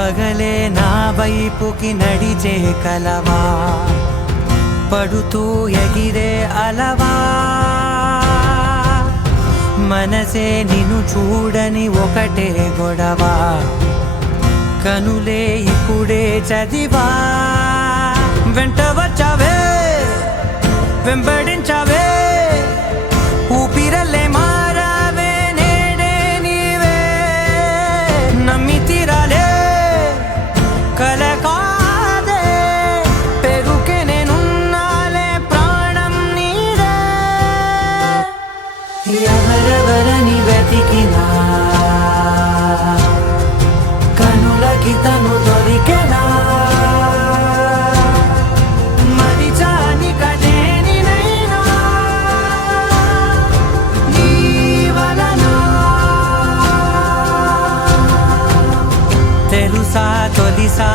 పగలే నా వైపుకి నడిచే కలవా, పడుతూ ఎగిరే అలవా, మనసే నిన్ను చూడని ఒకటే గొడవ, కనులే ఇప్పుడే చదివా. వెంట వచ్చావే, వెంబడించావే, ఊపిరల్లే మారావే, నేడే నీవే. నమ్మి తీరాలే కల కాదే, పెరుకే నేనున్నాలే, ప్రాణం నీదే. ఎవరెవరని వెతికినా కనులకి తను దొరికెనా, మరిచాని కదేనినైనా నీ వలన. తెలుసా తొలిసా